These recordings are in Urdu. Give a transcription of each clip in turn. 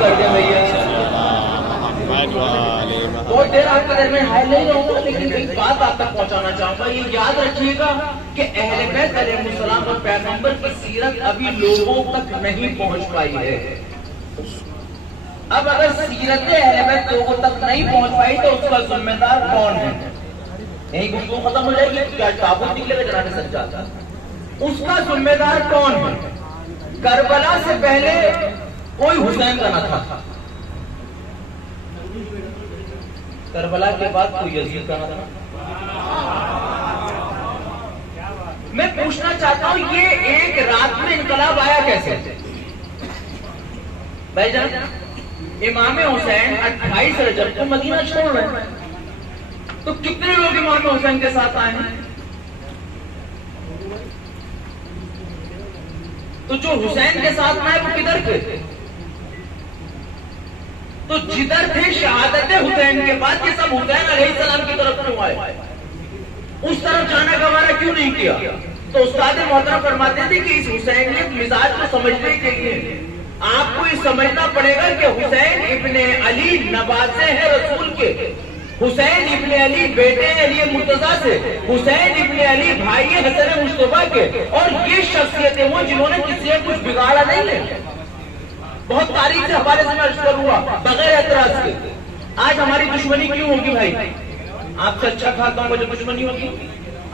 کر دیں بھیا. بہت دیر آپ کے درمیان حائل نہیں رہوں گا، لیکن ایک بات آپ تک پہنچانا چاہوں گا. یہ یاد رکھیے گا کہ اہل بیت علیہ السلام اور پیغمبر کی سیرت ابھی لوگوں تک نہیں پہنچ پائی ہے. اب اگر سیرت اہل بیت لوگوں تک نہیں پہنچ پائی تو اس کا ذمہ دار کون ہے؟ یہی گفتگو ختم ہو جائے گی. کیا تابوت نکلے گا جناب سجادہ؟ اس کا ذمہ دار کون ہے؟ کربلا سے پہلے کوئی حسین کا نہ تھا، کربلا کے بعد کوئی یزید کا نہ تھا. میں پوچھنا چاہتا ہوں یہ ایک رات میں انقلاب آیا کیسے؟ بھائی جان امام حسین 28 رجب کو مدینہ چھوڑ رہے ہیں، تو کتنے لوگ امام حسین کے ساتھ آئے ہیں؟ تو جو حسین کے ساتھ آئے وہ کدھر تھے؟ تو جدھر تھے شہادت حسین کے بعد یہ سب حسین علیہ السلام کی طرف کیوں آئے؟ اس طرف جانا گوارا کیوں نہیں کیا؟ تو استاد محترم فرماتے تھے کہ اس حسینیت مزاج کو سمجھنے کے لیے آپ کو یہ سمجھنا پڑے گا کہ حسین ابن علی نواسے ہیں رسول کے، حسین ابن علی بیٹے علی مرتضیٰ سے، حسین ابن علی بھائی حسن مصطفیٰ کے، اور یہ شخصیتیں وہ جنہوں نے کسی سے کچھ بگاڑا نہیں ہے. بہت تاریخ سے حوالے سے میں عرض کروں گا بغیر اعتراض کے. آج ہماری دشمنی کیوں ہوگی بھائی؟ آپ سے اچھا کھاتا ہوں جب دشمنی ہوگی،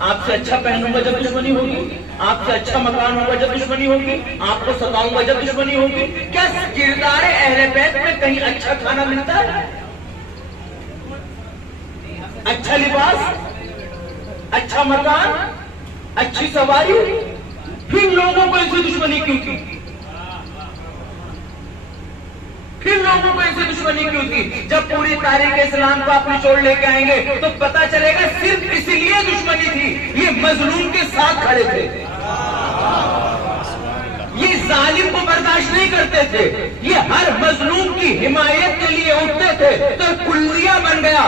آپ سے اچھا پہنوں گا جب دشمنی ہوگی، آپ سے اچھا مکان ہوگا جب دشمنی ہوگی، آپ کو ستاؤں گا جب دشمنی ہوگی. کیا کردار اہل بیت میں کہیں اچھا کھانا ملتا ہے، اچھا لباس، اچھا مکان، اچھی سواری؟ پھر لوگوں کو ایسی دشمنی کیوں کی؟ پھر لوگوں کو ایسی دشمنی کیوں کی؟ جب پوری تاریخ اسلام کو آپ نچوڑ لے کے آئیں گے تو پتا چلے گا صرف اس لیے دشمنی تھی، یہ مظلوم کے ساتھ کھڑے تھے، یہ ظالم کو برداشت نہیں کرتے تھے، یہ ہر مظلوم کی حمایت کے لیے اٹھتے تھے. تو کلیہ بن گیا.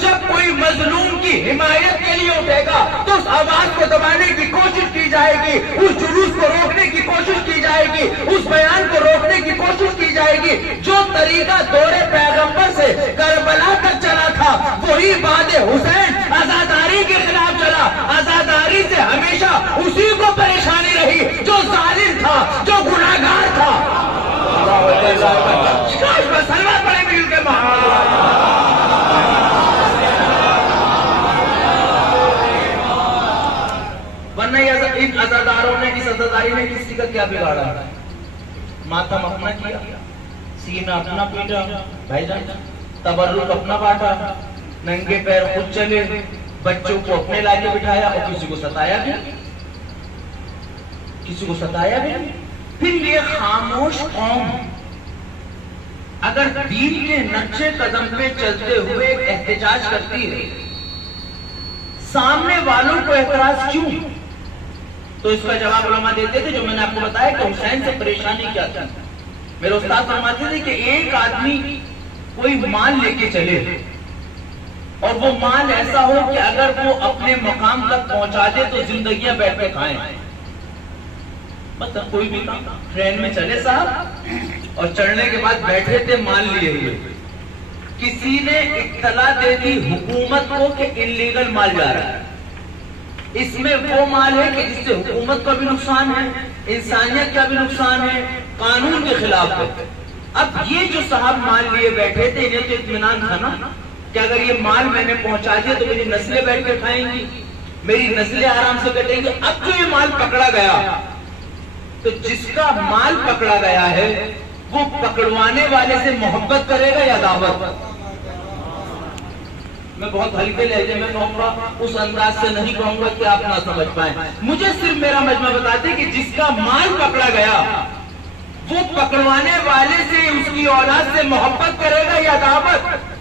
جب کوئی مظلوم کی حمایت کے لیے اٹھے گا تو اس آواز کو دبانے کی کوشش کی جائے گی، اس جلوس کو روکنے کی کوشش کی جائے گی، اس بیان کو روکنے کی کوشش کی جائے گی. جو طریقہ دور پیغمبر سے کربلا تک چلا تھا وہی بعد حسین آزاداری کے خلاف چلا. آزاداری سے ہمیشہ اسی کو پریشانی رہی جو ظالم تھا، جو گناہگار تھا. سلوات پڑے مل کے ورنہ ان عزاداروں نے، اس عزاداری نے کسی کا کیا بگاڑا؟ ماتم اپنا کیا، سینہ اپنا پیٹا، بھائی جان تبرک اپنا بانٹا، ننگے پیر خود چلے، بچوں کو اپنے لاگے بٹھایا اور کسی کو ستایا بھی، کسی کو ستایا بھی. پھر یہ خاموش قوم اگر دین کے نقشے قدم پہ چلتے ہوئے احتجاج کرتی ہے، سامنے والوں کو اعتراض کیوں؟ تو اس کا جواب علماء دیتے تھے جو میں نے آپ کو بتایا کہ حسین سے پریشانی کیا تھی. میرے استاد فرماتے تھے کہ ایک آدمی کوئی مال لے کے چلے اور وہ مال ایسا ہو کہ اگر وہ اپنے مقام تک پہنچا دے تو زندگیاں بیٹھ کے کھائیں. مطلب کوئی بھی کام، ٹرین میں چلے صاحب اور چڑھنے کے بعد بیٹھے تھے مال لیے ہوئے، کسی نے اطلاع دے دی حکومت کو کہ انلیگل مال جا رہا ہے، اس میں وہ مال ہے کہ جس سے حکومت کا بھی نقصان ہے، انسانیت کا بھی نقصان ہے، قانون کے خلاف ہے. اب یہ جو صاحب مال لیے بیٹھے تھے انہیں تو اطمینان تھا نا کہ اگر یہ مال میں نے پہنچا دیا تو میری نسلیں بیٹھ کے کھائیں گی، میری نسلیں آرام سے کٹیں گی. اب جو یہ مال پکڑا گیا تو جس کا مال پکڑا گیا ہے وہ پکڑوانے والے سے محبت کرے گا یا دعوت؟ میں بہت ہلکے لہجے میں کہوں گا، اس انداز سے نہیں کہوں گا کہ آپ نہ سمجھ پائیں. مجھے صرف میرا مجمع بتاتے کہ جس کا مال پکڑا گیا وہ پکڑوانے والے سے، اس کی اولاد سے محبت کرے گا یا دعوت؟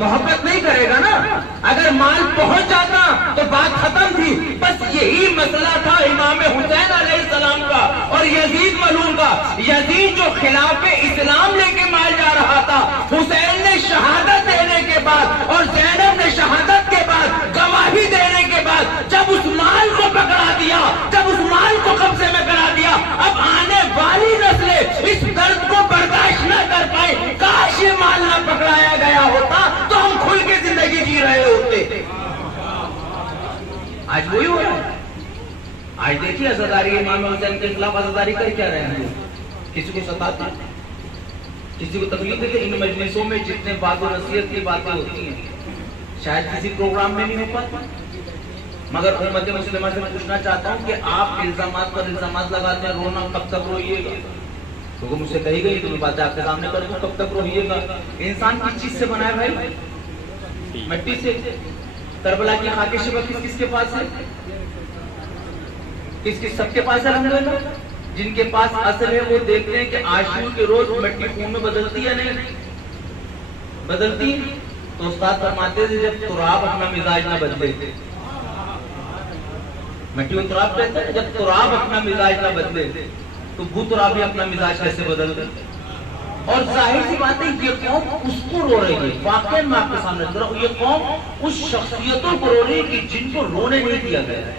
محبت نہیں کرے گا نا. اگر مال پہنچ جاتا تو بات ختم تھی. بس یہی مسئلہ تھا امام حسین علیہ السلام کا اور یزید ملعون کا. یزید جو خلاف اسلام لے کے مال جا رہا تھا، حسین نے شہادت دینے کے بعد اور زینب نے شہادت کے بعد گواہی دینے کے بعد جب اس مال کو پکڑا دیا، جب اس مال کو قبضے میں کرا دیا، اب آنے والی نسلیں اس درد کو برداشت نہ کر تھی عزاداری امام حسین کے خلاف عزاداری کر کیا رہے ہیں؟ کسی کو ستاتے ہیں، کسی کو تکلیف دیتے؟ ان مجلسوں میں جتنے بات و نصیحت کی باتیں ہوتی ہیں شاید کسی پروگرام میں نہیں ہو پاتا. مگر امت مسلمہ سے میں پوچھنا چاہتا ہوں کہ آپ الزامات پر الزامات لگاتے ہیں، رونا کب تک روئیے گا؟ تو مجھ سے کہی گئی تو میں باتیں آپ کے سامنے کر دوں، کب تک روئیے گا؟ انسان کس چیز سے بنا ہے بھائی؟ مٹی سے. کربلا کی خاک شبہ کس کس کے پاس ہے؟ کس کس؟ سب کے پاس ہے الحمدللہ. جن کے پاس اصل ہے وہ دیکھتے ہیں کہ عاشور کے روز مٹی خون میں بدلتی ہے نہیں بدلتی. تو استاد فرماتے تھے جب تراب اپنا مزاج نہ بدلے، مٹی و تراب کہتے ہیں، جب تراب اپنا مزاج نہ بدلے تو وہ تراب بھی اپنا مزاج کیسے بدل دے؟ اور ظاہر سی بات ہے یہ قوم اس کو رو رہی ہے. واقعی میں آپ کے سامنے رکھ رہا ہوں، یہ قوم اس شخصیتوں کو رو رہی ہے کہ جن کو رونے نہیں دیا گیا ہے،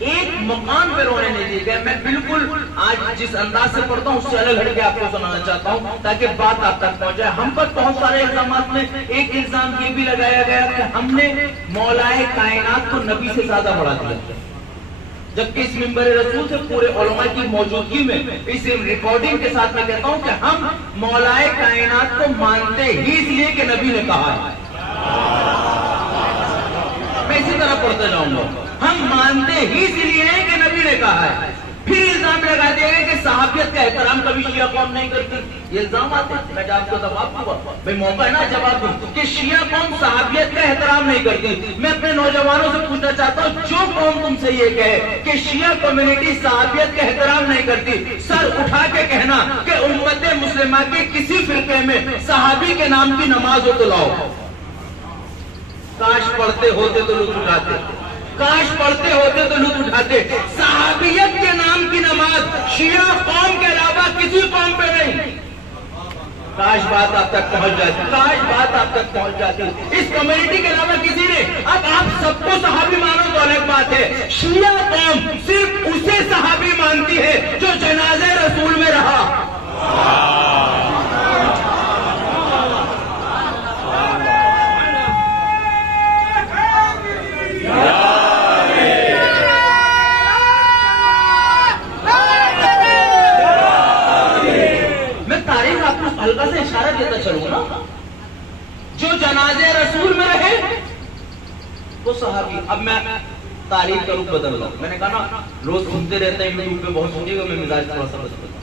ایک مقام پہ رونے نہیں دیا گیا. میں بالکل آج جس انداز سے پڑھتا ہوں اس سے الگ ہٹ کے آپ کو سنانا چاہتا ہوں تاکہ بات آپ تک پہنچ جائے. ہم پر بہت سارے الزامات میں ایک الزام یہ بھی لگایا گیا کہ ہم نے مولائے کائنات کو نبی سے زیادہ بڑھا دیا، جبکہ اس منبر رسول سے پورے علماء کی موجودگی میں اس ریکارڈنگ کے ساتھ میں کہتا ہوں کہ ہم مولائے کائنات کو مانتے ہی اس لیے کہ نبی نے کہا ہے. میں اسی طرح پڑھتا جاؤں گا. ہم مانتے ہی اس لیے ہیں کہ نبی نے کہا ہے. پھر الزام لگا دیا گیا کہ صحابیت کا احترام کبھی شیعہ قوم نہیں کرتی. یہ الزام آتے ہیں. میں جب کو جواب دوں گا، بھائی موقع ہے نا جواب دوں کہ شیعہ قوم صحابیت کا احترام نہیں کرتی. میں اپنے نوجوانوں سے پوچھنا چاہتا ہوں جو قوم تم سے یہ کہے کہ شیعہ کمیونٹی صحابیت کا احترام نہیں کرتی، سر اٹھا کے کہنا کہ امت مسلمہ کے کسی فرقے میں صحابی کے نام کی نماز ہو تو لاؤ. کاش پڑھتے ہوتے تو لطف اٹھاتے، کاش پڑھتے ہوتے تو لطف اٹھاتے. صحابیت کے نام کی نماز شیعہ قوم کے علاوہ کسی قوم پہ نہیں. کاش بات آپ تک پہنچ جاتی، کاش بات آپ تک پہنچ جاتی. اس کمیونٹی کے علاوہ کسی نے. اب آپ سب کو صحابی مانو تو الگ بات ہے. شیعہ قوم صرف اسے صحابی مانتی ہے جو جنازے رسول میں رہا. ہلکا سے اشارہ دیتا چلوں نا، جو جنازے رسول میں رہے وہ صحابی. اب میں تاریخ کا رخ بدل رہا ہوں. میں نے کہا نا روز سنتے رہتے ہیں یوٹیوب پہ، بہت سنیے گا، میں مزاج تھوڑا سا بدل رہا ہوں.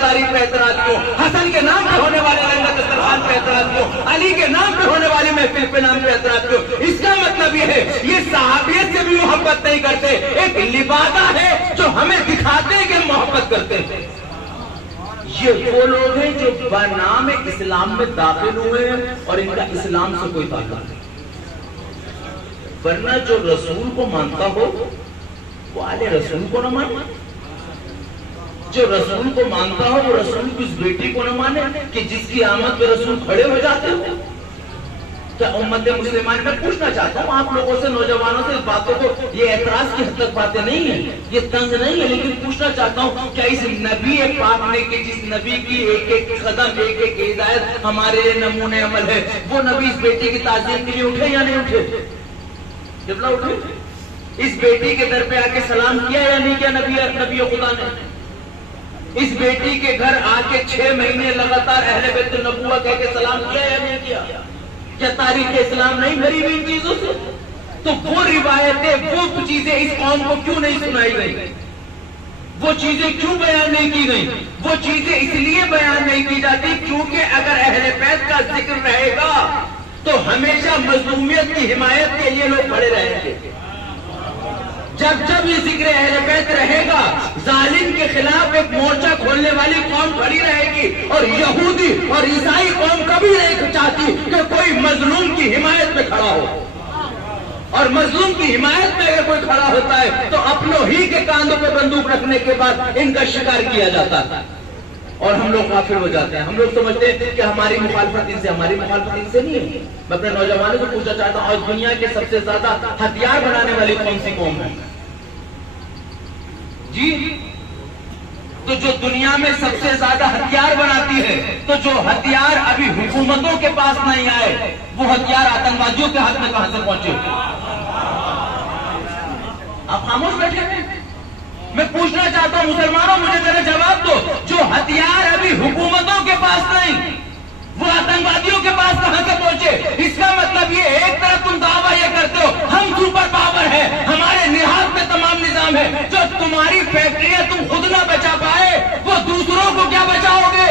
تاریخ پہ اعتراض کیوں؟ حسن کے نام پہ ہونے والے لنگر دسترخوان پہ اعتراض کیوں؟ علی کے نام پہ ہونے والی محفل پہ نام پہ اعتراض کیوں؟ اس کا مطلب یہ ہے یہ صحابیت سے بھی محبت نہیں کرتے. ایک لبادہ ہے جو ہمیں دکھاتے ہیں کہ محبت کرتے ہیں. یہ وہ لوگ ہیں جو بنام اسلام میں داخل ہوئے ہیں اور ان کا اسلام سے کوئی تعلق نہیں. ورنہ جو رسول کو مانتا ہو وہ آل رسول کو نہ مانے، جو رسول کو مانتا ہو وہ رسول کی اس بیٹی کو نہ مانے کہ جس کی آمد پہ رسول کھڑے ہو جاتے ہو. کیا امت مسلمان میں پوچھنا چاہتا ہوں آپ لوگوں سے، نوجوانوں سے، اس باتوں کو، یہ اعتراض کی حد تک باتیں نہیں ہیں، یہ طنز نہیں ہے، لیکن پوچھنا چاہتا ہوں کیا اس نبی پاک نے کہ جس نبی کی ایک ایک قدم، ایک ایک ہدایت ہمارے لیے نمونے عمل ہے، وہ نبی اس بیٹی کی تعظیم کے لیے اٹھے یا نہیں اٹھے؟ جبلا اٹھے؟ اس بیٹی کے در پہ آ کے سلام کیا یا نہیں کیا نبی خدا نے؟ اس بیٹی کے گھر آ کے 6 مہینے لگاتار اہل بیت النبوہ کہہ کے سلام کیا یا نہیں کیا؟ کیا تاریخ اسلام نہیں بھری ہوئی ان چیزوں سے؟ تو وہ روایتیں، وہ چیزیں اس قوم کو کیوں نہیں سنائی گئی؟ وہ چیزیں کیوں بیان نہیں کی گئی؟ وہ چیزیں اس لیے بیان نہیں کی جاتی کیونکہ اگر اہل بیت کا ذکر رہے گا تو ہمیشہ مظلومیت کی حمایت کے لیے لوگ کھڑے رہیں گے. جب جب یہ ذکر اہل بیت رہے گا ظالم کے خلاف ایک مورچہ کھولنے والی قوم کھڑی رہے گی. اور یہودی اور عیسائی قوم کبھی نہیں چاہتی کہ کوئی مظلوم کی حمایت میں کھڑا ہو. اور مظلوم کی حمایت میں اگر کوئی کھڑا ہوتا ہے تو اپنوں ہی کے کاندھوں پہ بندوق رکھنے کے بعد ان کا شکار کیا جاتا ہے اور ہم لوگ غافل ہو جاتے ہیں. ہم لوگ سمجھتے ہیں کہ ہماری مخالفت ان سے، ہماری مخالفت ان سے نہیں ہے. میں اپنے نوجوانوں سے پوچھنا چاہتا ہوں آج دنیا کے سب سے زیادہ ہتھیار بنانے والی کون سی قوم ہے؟ جی، تو جو دنیا میں سب سے زیادہ ہتھیار بناتی ہے، تو جو ہتھیار ابھی حکومتوں کے پاس نہیں آئے وہ ہتھیار آتنکوادیوں کے ہاتھ میں کہاں سے پہنچے؟ آپ خاموش بیٹھے ہیں. میں پوچھنا چاہتا ہوں مسلمانوں، مجھے ذرا جواب دو، جو ہتھیار ابھی حکومتوں کے پاس نہیں وہ آتنکوادیوں کے پاس کہاں سے پہنچے؟ اس کا مطلب یہ ایک طرف تم دعویٰ یہ کرتے ہو ہم سپر پاور ہیں، ہمارے نہاد میں تمام نظام ہے، جو تمہاری فیکٹریاں تم خود نہ بچا پائے وہ دوسروں کو کیا بچاؤ گے؟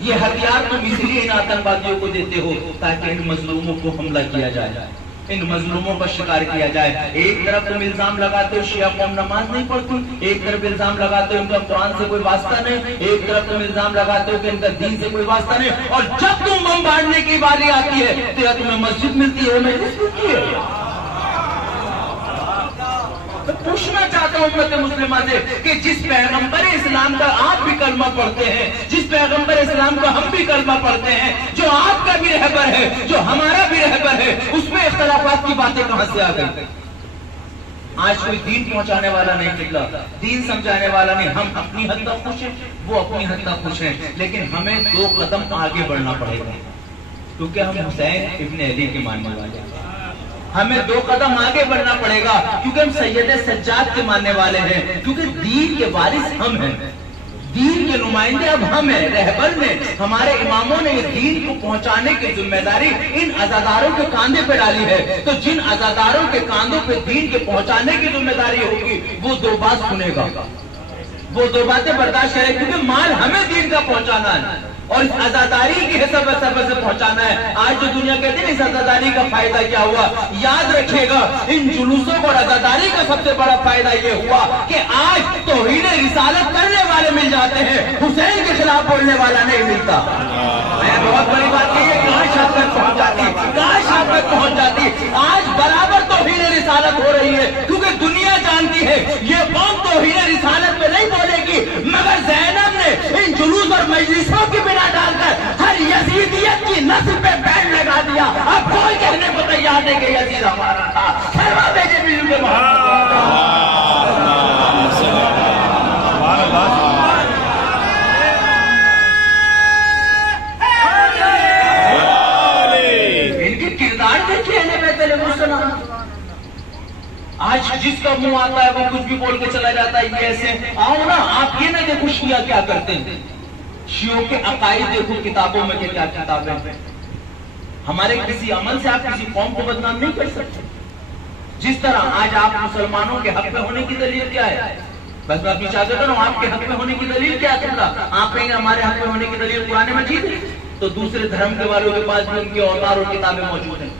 یہ ہتھیار تم اس لیے ان آتنکوادیوں کو دیتے ہو تاکہ ان مظلوموں کو حملہ کیا جائے، ان مظلوموں کا شکار کیا جائے. ایک طرف تم الزام لگاتے ہو شیعہ قوم نماز نہیں پڑھتی، ایک طرف الزام لگاتے ہو ان کا قرآن سے کوئی واسطہ نہیں، ایک طرف تم الزام لگاتے ہو کہ ان کا دین سے کوئی واسطہ نہیں، اور جب تم بم باندھنے کی باری آتی ہے تو یا تمہیں مسجد ملتی ہے مجلس ملتی ہے. میں پوچھنا چاہتا ہوں امت مسلمہ سے کہ جس پیغمبر اسلام کا آپ بھی کلمہ پڑھتے ہیں، جس پیغمبر اسلام کا ہم بھی کلمہ پڑھتے ہیں، جو آپ کا بھی رہبر ہے، جو ہمارا بھی رہبر ہے، اس میں اختلافات کی باتیں کہاں سے آ گئی؟ آج کوئی دین پہنچانے والا نہیں نکلا، دین سمجھانے والا نہیں. ہم اپنی حد تک خوش ہیں، وہ اپنی حد تک خوش ہیں، لیکن ہمیں 2 قدم آگے بڑھنا پڑے گا کیونکہ ہم حسین ابن علی کے ماننے والے ہیں. ہمیں 2 قدم آگے بڑھنا پڑے گا کیونکہ ہم سید سجاد کے ماننے والے ہیں، کیونکہ دین کے وارث ہم ہیں، دین کے نمائندے اب ہم ہیں. رہبر نے، ہمارے اماموں نے یہ دین کو پہنچانے کی ذمہ داری ان عزاداروں کے کاندھے پہ ڈالی ہے. تو جن عزاداروں کے کاندھوں پہ دین کے پہنچانے کی ذمہ داری ہوگی وہ 2 بات سنے گا، وہ 2 باتیں برداشت کرے، کیونکہ مال ہمیں دین کا پہنچانا ہے اور اس عزاداری کی حساب سے پہنچانا ہے. آج جو دنیا کہتے ہیں اس عزاداری کا فائدہ کیا ہوا، یاد رکھیے گا ان جلوسوں کو عزاداری کا سب سے بڑا فائدہ یہ ہوا کہ آج توہین رسالت کرنے والے مل جاتے ہیں، حسین کے خلاف بولنے والا نہیں ملتا. بہت بڑی بات یہ ہے، کاش حد تک پہنچ جاتی، کاش حد تک پہنچ جاتی. آج برابر توہین رسالت ہو رہی ہے کیونکہ دنیا جانتی ہے یہ قوم توہین رسالت میں نہیں بولے گی، مگر زینب نے ان جلوس اور مجلسوں کی بنا ڈال کر ہر یزیدیت کی نسل پہ بین لگا دیا. اب کوئی کہنے کو تیار نہیں کہ یزید ہمارا تھا. شرما بیجے بیوی کے ان کے کردار دیکھیے. آج جس کا منہ آتا ہے وہ کچھ بھی بول کے چلا جاتا ہے. یہ ایسے آؤ نا، آپ یہ نہ دیکھو شیعہ کیا کرتے ہیں، شیعوں کے عقائد دیکھو کتابوں میں کیا کتابیں ہیں. ہمارے کسی عمل سے آپ کسی قوم کو بدنام نہیں کر سکتے. جس طرح آج آپ مسلمانوں کے حق میں ہونے کی دلیل کیا ہے؟ بس میں اپنی چاہتا ہوں آپ کے حق میں ہونے کی دلیل کیا ہے؟ آپ کہیں گے ہمارے حق میں ہونے کی دلیل قرآن مجید ہے، تو دوسرے دھرم کے والوں کے پاس بھی ان کے اوتار اور کتابیں موجود ہیں.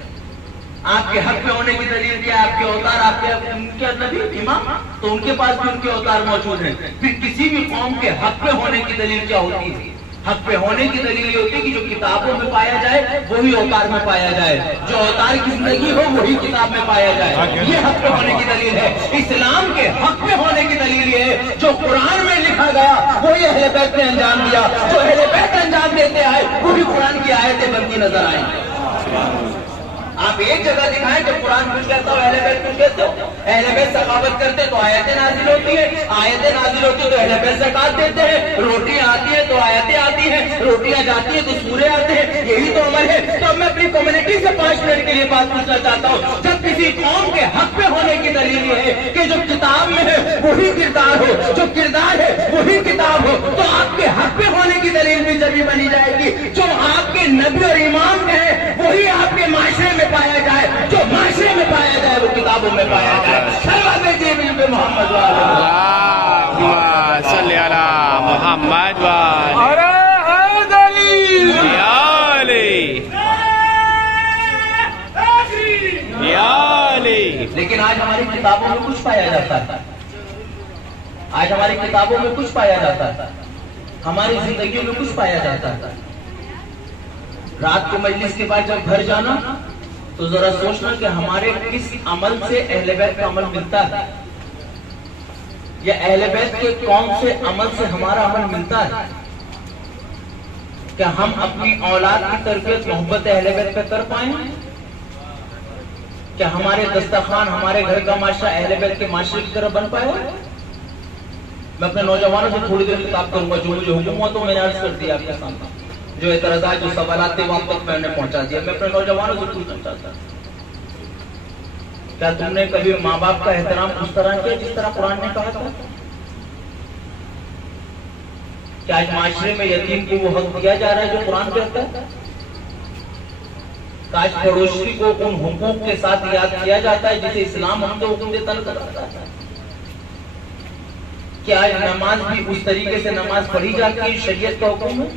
آپ کے حق میں ہونے کی دلیل کیا ہے؟ آپ کے اوتار، آپ کے نبی امام، تو ان کے پاس بھی ان کے اوتار موجود ہیں. پھر کسی بھی قوم کے حق میں ہونے کی دلیل کیا ہوتی ہے؟ حق پہ ہونے کی دلیل یہ ہوتی ہے کہ جو کتابوں میں پایا جائے وہی اوتار میں پایا جائے، جو اوتار کی زندگی ہو وہی کتاب میں پایا جائے. یہ حق پہ ہونے کی دلیل ہے. اسلام کے حق پہ ہونے کی دلیل یہ ہے جو قرآن میں لکھا گیا وہی اہل بیت نے انجام دیا، جو اہل بیت انجام دیتے آئے وہی قرآن کی آیتیں بنتی نظر آئیں. آپ ایک جگہ دکھائیں کہ قرآن کچھ کہتا ہو اہل بیت کچھ کہتے ہو. اہل بیت ثقافت کرتے تو آیتیں نازل ہوتی ہیں، آیتیں نازل ہوتی ہیں تو اہل بیت زکات دیتے ہیں، روٹیاں آتی ہیں تو آیتیں آتی ہیں، روٹیاں جاتی ہیں تو سورے آتے ہیں. یہی تو عمل ہے. تو اب میں اپنی کمیونٹی سے 5 منٹ کے لیے بات پوچھنا چاہتا ہوں، جب کسی قوم کے حق پہ ہونے کی دلیل یہ ہے کہ جو کتاب میں ہے وہی کردار ہو، جو کردار ہے وہی کتاب ہو، تو آپ کے حق پہ ہونے کی دلیل بھی جبھی بنی جائے گی جو آپ کے نبی اور امام ہے وہی آپ کے معاشرے میں پایا جائے، جو معاشرے میں پایا جائے وہ کتابوں میں پایا جائے. محمد صلی علی محمد لیکن آج ہماری کتابوں میں کچھ پایا جاتا ہے، آج ہماری کتابوں میں کچھ پایا جاتا ہے، ہماری زندگیوں میں کچھ پایا جاتا ہے. رات کو مجلس کے بعد جب گھر جانا تو ذرا سوچنا کہ ہمارے کس عمل سے اہل بیت کا عمل ملتا ہے، یا اہل بیت کے کون سے عمل سے ہمارا عمل ملتا ہے. کیا ہم اپنی اولاد کی تربیت محبت اہل بیت پہ کر پائیں؟ کیا ہمارے دسترخوان، ہمارے گھر کا معاشرہ اہل بیت کے معاشرے کی طرح بن پائے؟ میں اپنے نوجوانوں سے تھوڑی دیر خطاب کروں گا. جو مجھے حکم ہوا تو میں نے عرض کر دیا آپ کے سامنے، جو اعتراضات جو سوالات تھے وہاں تک میں نے پہنچا دیا. میں اپنے نوجوانوں سے پوچھنا چاہتا ہوں کیا تم نے کبھی ماں باپ کا احترام اس طرح کیا جس طرح قرآن نے کہا تھا؟ کیا آج معاشرے میں یتیم کو وہ حق دیا جا رہا ہے جو قرآن کہتا ہے؟ آج پڑوسی کو ان حقوق کے ساتھ یاد کیا جاتا ہے جسے اسلام ہم کو حکم دیتا ہے؟ کیا آج نماز بھی اس طریقے سے نماز پڑھی جاتی ہے شریعت کا حکم ہے؟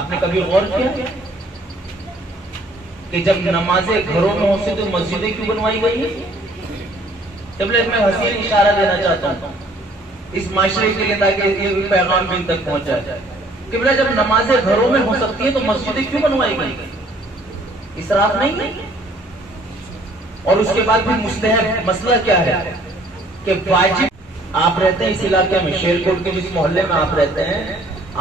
آپ نے کبھی غور کیا کہ جب نمازیں گھروں میں ہوتی تو مسجدیں کیوں بنوائی گئی ہیں؟ جب میں حسین اشارہ دینا چاہتا ہوں اس معاشرے کے لیے تاکہ یہ پیغام بھی ان تک پہنچ جائے کہ بلا جب نمازیں گھروں میں ہو سکتی ہیں تو مسجدیں کیوں بنوائی گئی؟ اسراف نہیں ہے؟ اور اس کے بعد بھی مستحب مسئلہ کیا ہے کہ واجب آپ رہتے ہیں اس علاقے میں شیرکوٹ کے جس محلے میں آپ رہتے ہیں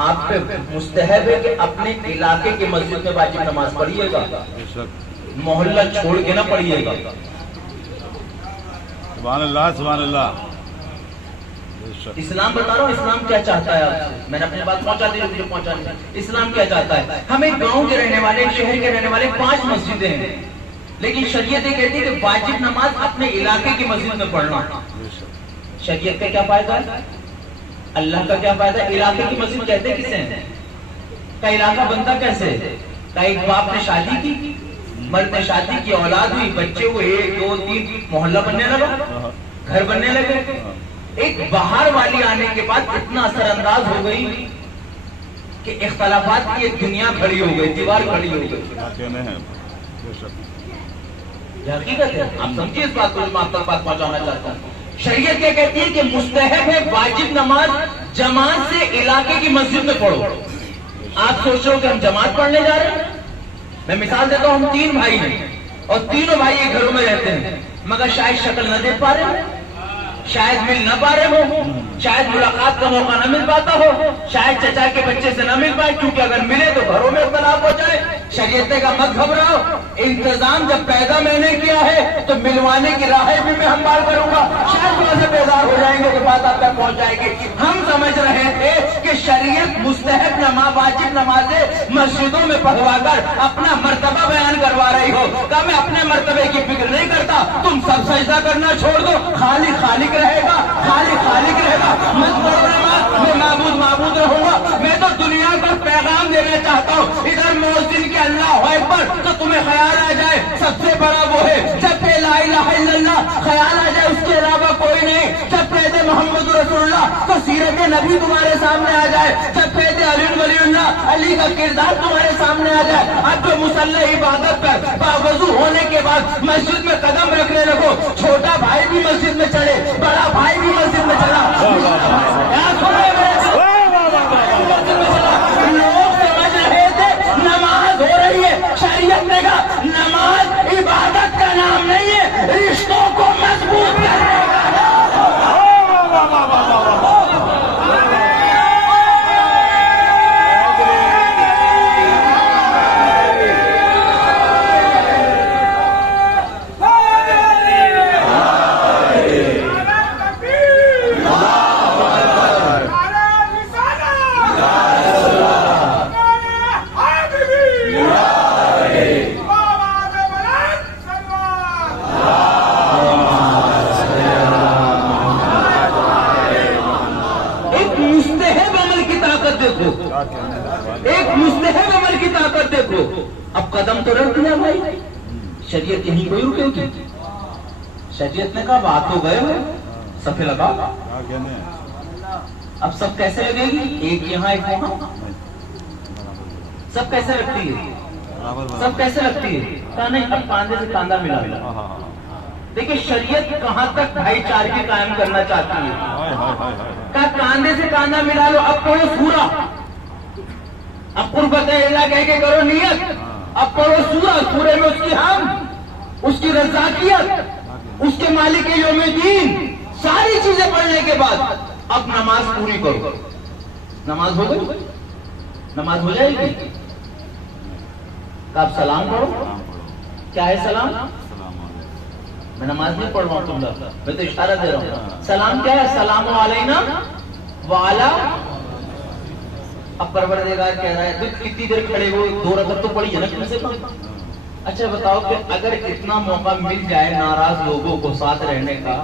آپ پہ مستحب ہے کہ اپنے علاقے کی مسجد میں واجب نماز پڑھیے گا، محلہ چھوڑ کے نہ پڑھیے گا۔ سبحان اللہ سبحان اللہ۔ اسلام بتا رہا ہوں اسلام کیا چاہتا ہے آپ سے، میں نے اپنی بات پہنچا دی جو پہنچانی ہے۔ اسلام کیا چاہتا ہے؟ ہمیں گاؤں کے رہنے والے شہر کے رہنے والے 5 مسجدیں ہیں، لیکن شریعت یہ کہتی ہے کہ واجب نماز اپنے علاقے کی مسجد میں پڑھنا۔ شریعت کا کیا فائدہ ہے؟ اللہ کا کیا فائدہ ہے؟ علاقے کی مسجد کہتے کسے ہیں؟ کا علاقہ بنتا کیسے؟ کا ایک باپ نے شادی کی، مرد نے شادی کی، اولاد ہوئی، بچے ہوئے 1 2 3 محلہ بننے لگا، گھر بننے لگے۔ ایک باہر والی آنے کے بعد اتنا اثر انداز ہو گئی کہ اختلافات کی ایک دنیا کھڑی ہو گئی، دیوار کھڑی ہو گئی۔ یہ حقیقت ہے، آپ سمجھیے اس بات کو، میں آپ تک بات پہنچانا چاہتا ہوں۔ شریعت کیا کہتی ہے کہ مستحب ہے واجب نماز جماعت سے علاقے کی مسجد میں پڑھو۔ آپ سوچ رہے ہو کہ ہم جماعت پڑھنے جا رہے ہیں؟ میں مثال دیتا ہوں، ہم 3 بھائی ہیں اور تینوں بھائی ایک گھروں میں رہتے ہیں، مگر شاید شکل نہ دیکھ پا رہے ہو، شاید مل نہ پا رہے ہو، شاید ملاقات کا موقع نہ مل پاتا ہو، شاید چچا کے بچے سے نہ مل پائے کیونکہ اگر ملے تو گھروں میں اختلاف ہو جائے۔ شریعت کا مت گھبراؤ، انتظام جب پیدا میں نے کیا ہے تو ملوانے کی راہیں بھی میں ہموار کروں گا۔ شاید وہاں سے بیدار ہو جائیں گے کہ بات آپ تک پہنچ جائے گی۔ ہم سمجھ رہے تھے کہ شریعت مستحب نماز واجب نمازیں مسجدوں میں پڑھوا کر اپنا مرتبہ بیان کروا رہی ہو۔ کہ میں اپنے مرتبے کی فکر نہیں کرتا، تم سب سجدہ کرنا چھوڑ دو، خالق خالق رہے گا، خالق خالق رہے گا، میں معبود معبود رہوں گا۔ میں تو دنیا کو پیغام دینا چاہتا ہوں، ادھر مؤذن کے اللہ اکبر تو تمہیں خیال آ جائے سب سے بڑا وہ ہے، جب پہ لا الہ الا اللہ خیال آ جائے اس کے علاوہ کوئی نہیں، جب پہ محمد رسول اللہ تو سیرت نبی تمہارے سامنے آ جائے، جب پہ علی ولی اللہ علی کا کردار تمہارے سامنے آ جائے، اب جو مسلح عبادت پر باوضو ہونے کے بعد مسجد میں قدم رکھنے لگو، چھوٹا بھائی بھی مسجد میں چڑھے، بڑا بھائی بھی مسجد میں چلا، لوگ سمجھ رہے تھے نماز ہو رہی ہے، شریعت نے کہا نماز عبادت کا نام نہیں ہے، رشتوں کو مضبوط کرنے کا ایک مستحب عمل کی طاقت دیکھو۔ اب قدم تو رکھ دیا بھائی، شریعت یہیں کوئی رکے ہوتی، شریعت نے کہا بات تو گئے ہو صفے لگا، اب سب کیسے لگے گی؟ ایک یہاں ایک وہاں، سب کیسے لگتی ہے؟ سب کیسے لگتی ہے؟ کہا نہیں اب کاندھے سے کاندھا ملا ملا۔ دیکھیے شریعت کہاں تک بھائی چارگی قائم کرنا چاہتی ہے، کہا کاندھے سے کاندھا ملا لو، اب پڑھو سورہ، اب قربت اللہ کہہ کے کرو نیت، اب پڑھو سورہ، سورے میں اس کی حمد، اس کی رضاکیت، اس کے مالک یوم دین، ساری چیزیں پڑھنے کے بعد اب نماز پوری کرو۔ نماز ہو گئی؟ نماز ہو جائے گی؟ کہ آپ سلام پڑھو۔ کیا ہے سلام؟ میں نماز نہیں پڑھ رہا ہوں تم لوگ، میں تو اشارہ دے رہا ہوں۔ سلام کیا ہے؟ سلام علینا وعلی، اب پروردگار کہہ رہا ہے تو کتنی دیر کھڑے ہو، 2 رکعت تو پڑھی ہے نا کم سے کم، اچھا بتاؤ کہ اگر اتنا موقع مل جائے ناراض لوگوں کو ساتھ رہنے کا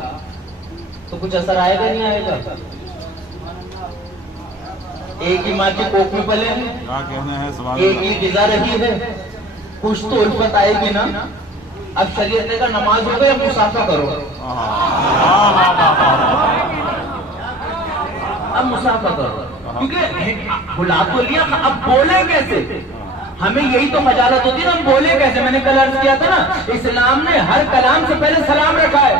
تو کچھ اثر آئے گا نہیں آئے گا؟ ایک ہی ماں کی کوکھ میں پلے ہیں، ایک ہی غذا رہی ہے، کچھ تو الفت آئے گی نا۔ اب شریعت نے کہا نماز ہو گئی، اب مسافہ کرو، اب مسافہ کرو، کیونکہ بلا تو لیا، اب بولے کیسے؟ ہمیں یہی تو خجالت ہوتی ہے نا، ہم بولے کیسے؟ میں نے کل عرض کیا تھا نا، اسلام نے ہر کلام سے پہلے سلام رکھا ہے